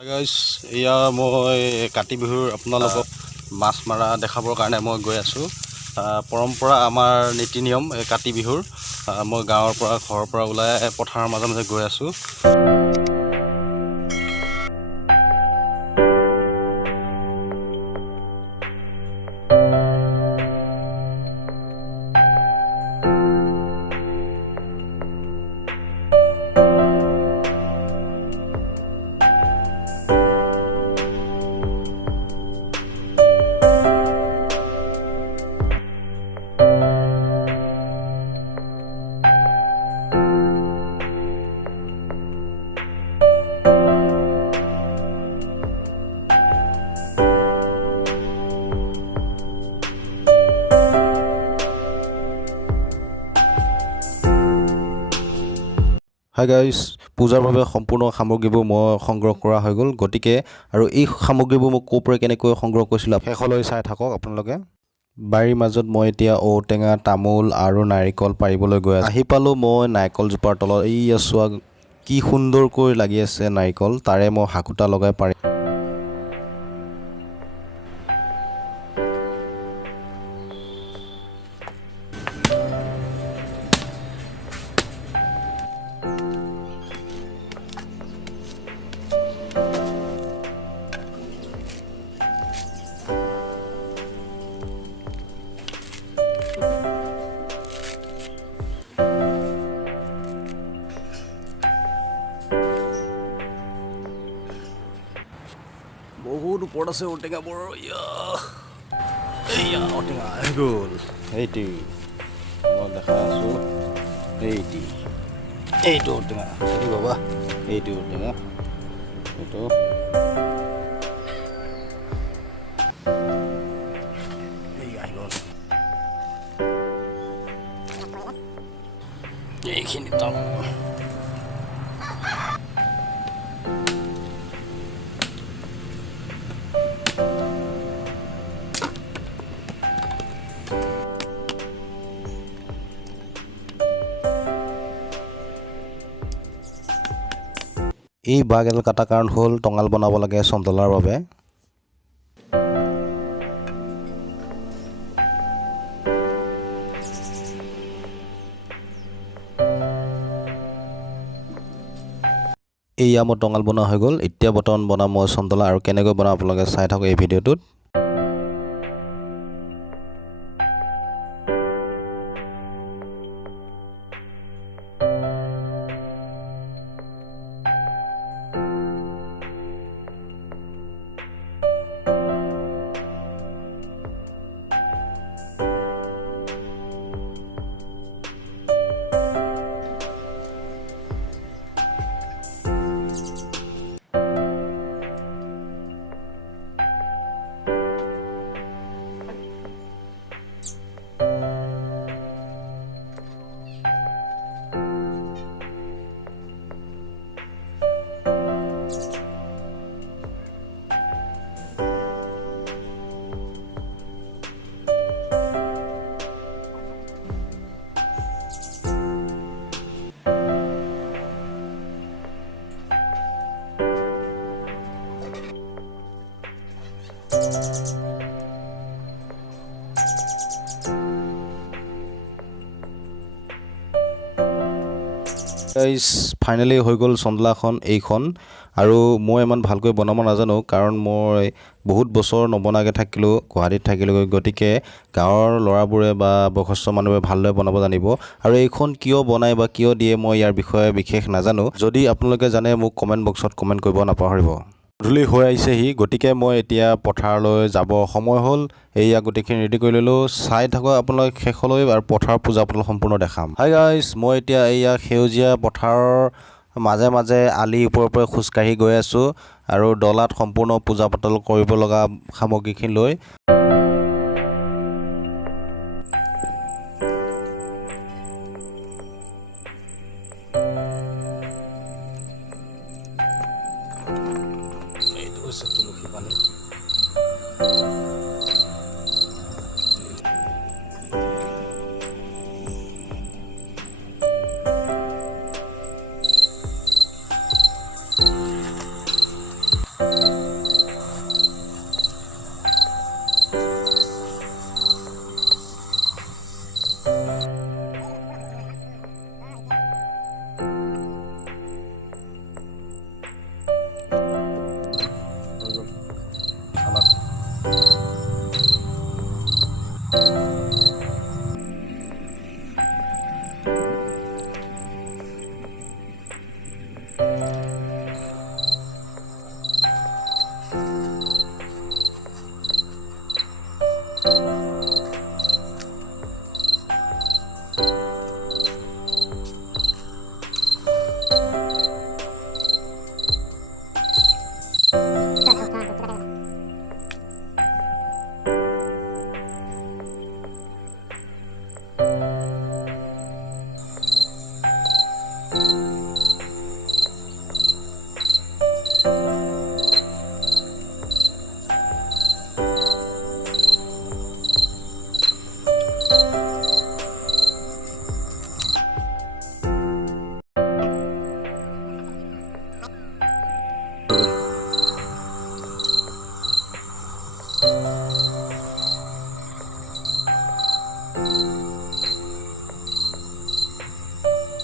Guys এয়া মই কাতি বিহুৰ আপোনালোকক মাছ মাৰা দেখাবৰ কাৰণে মই গৈ আছোঁ। পৰম্পৰা আমাৰ নীতি নিয়ম এই কাতি বিহুৰ মই গাঁৱৰ পৰা ঘৰৰ পৰা ওলাই পথাৰৰ মাজে মাজে গৈ আছোঁ। হাই গাইজ, পূজাৰ বাবে সম্পূৰ্ণ সামগ্ৰীবোৰ মই সংগ্ৰহ কৰা হৈ গ'ল। গতিকে আৰু এই সামগ্ৰীবোৰ মই ক'ৰ পৰা কেনেকৈ সংগ্ৰহ কৰিছিলোঁ শেষলৈ চাই থাকক আপোনালোকে। বাৰীৰ মাজত মই এতিয়া ঔটেঙা, তামোল আৰু নাৰিকল পাৰিবলৈ গৈ আছোঁ। আহি পালোঁ মই নাৰিকলজোপাৰ তলত। এইয়া চোৱা কি সুন্দৰকৈ লাগি আছে নাৰিকল, তাৰে মই হাকুটা লগাই পাৰিম। বহুত ওপৰত আছে ঔটেঙাবোৰ। এয়া ঔটেঙা আহি গ'ল। এইটো মই দেখাই আছোঁ। এইটো ঔটেঙা এইটো বাবা, এইটো ঔটেঙা এইটো আহি গ'ল। এইখিনি তামোল এই বাঘ এডাল কটা কাৰণ হ'ল টঙাল বনাব লাগে চন্দলাৰ বাবে। এয়া মোৰ টঙাল বনোৱা হৈ গ'ল। এতিয়া বৰ্তমান বনাম মই চন্দলা, আৰু কেনেকৈ বনাম আপোনালোকে চাই থাকক এই ভিডিঅ'টোত। ফাইনেলি হৈ গ'ল চন্দলাখন এইখন। আৰু মই ইমান ভালকৈ বনাব নাজানো, কাৰণ মই বহুত বছৰ নবনাকৈ থাকিলোঁ, গুৱাহাটীত থাকিলোঁগৈ। গতিকে গাঁৱৰ ল'ৰাবোৰে বা বয়সস্থ মানুহে ভালদৰে বনাব জানিব। আৰু এইখন কিয় বনাই বা কিয় দিয়ে মই ইয়াৰ বিষয়ে বিশেষ নাজানো। যদি আপোনালোকে জানে মোক কমেণ্ট বক্সত কমেণ্ট কৰিব নাপাহৰিব। গধূলি হৈ আহিছেহি, গতিকে মই এতিয়া পথাৰলৈ যাব সময় হ'ল। এইয়া গোটেইখিনি ৰেডি কৰি ল'লোঁ। চাই থাকক আপোনালোকে শেষলৈ, আৰু পথাৰৰ পূজা পাতল সম্পূৰ্ণ দেখাম। হাই গাইজ, মই এতিয়া এইয়া সেউজীয়া পথাৰৰ মাজে মাজে আলিৰ ওপৰৰ পৰা খোজকাঢ়ি গৈ আছোঁ, আৰু ডলাত সম্পূৰ্ণ পূজা পাতল কৰিব লগা সামগ্ৰীখিনি লৈ। এইটো হৈছে তুলসী পানী।